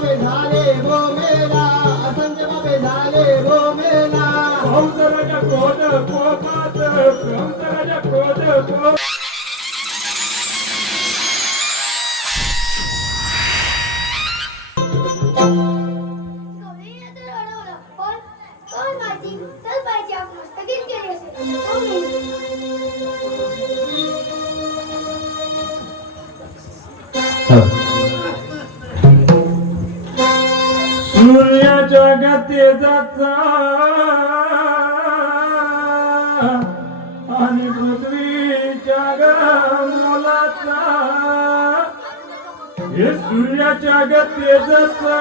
बाबे झाले भूमेला असंख्य बाबे झाले भूमेला कंसराजा क्रोध कोपात कंसराजा क्रोध कोप गौरीने तर अडवलं पण कोण माझी तर पाहिजे मस्तकीत गेली असेल तो मी. सूर्याच्या गतीचा आणि पृथ्वीच्या मुलाचा हे सूर्याच्या गतीचा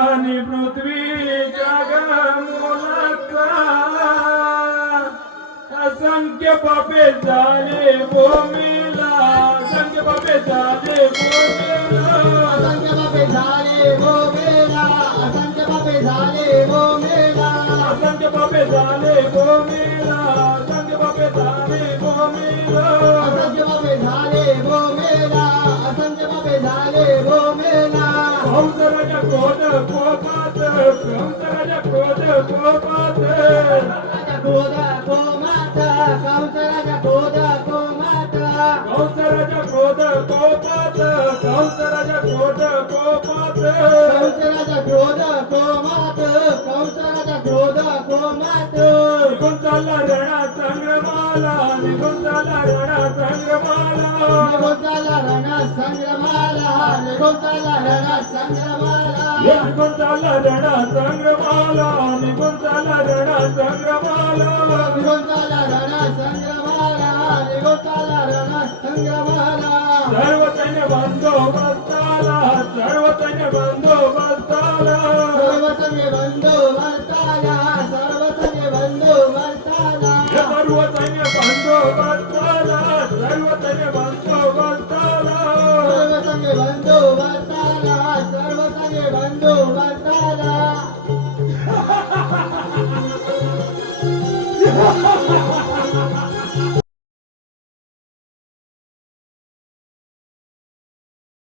आणि पृथ्वीच्या मुलाचा असंख्य पापे झाले भूमीला असंख्य पापे झाले भूमीला असंख्य बाबे झाले भूमेला असंख्य बाबे झाले भूमेला असंख्य पापे झाले भूमीला असंख्य पापे झाले भूमीला असंख्य बाबे झाले भूमेला असंख्य बाबे झाले भूमेला कंसराजा क्रोध कोपात कंसराजा क्रोध कोपात क्रोध गोमाता कंसराजा क्रोध गोमाता कंसराजा क्रोध कोपात कंसराजा क्रोध कोपात कंसराजा क्रोध गोमात कंसराजा क्रोध गोमात निघून चालला रणा संग्रमाला निघून चालला रणा संग्रमाला निघोताला रणा संग्रमाला निघोताला रणा संग्रमाला निघून चालला रणा संग्रमाला निघून चालला रणा संग्रमाला निघोताला रणा संग्रमाला निघोताला रणा संग्रमाला सर्व सैन्य बंदोबस्ताला सर्व सैन्य बंदोबस्ताला सर्व संगे बंधू वर्ताला सर्व संगे बंधू वर्ताला सर्व सैन्य बंदोबस्ताला सर्व सैन्य बंदोबस्ताला सर्व संगे बंधू वर्ताला सर्व संगे बंधू वर्ताला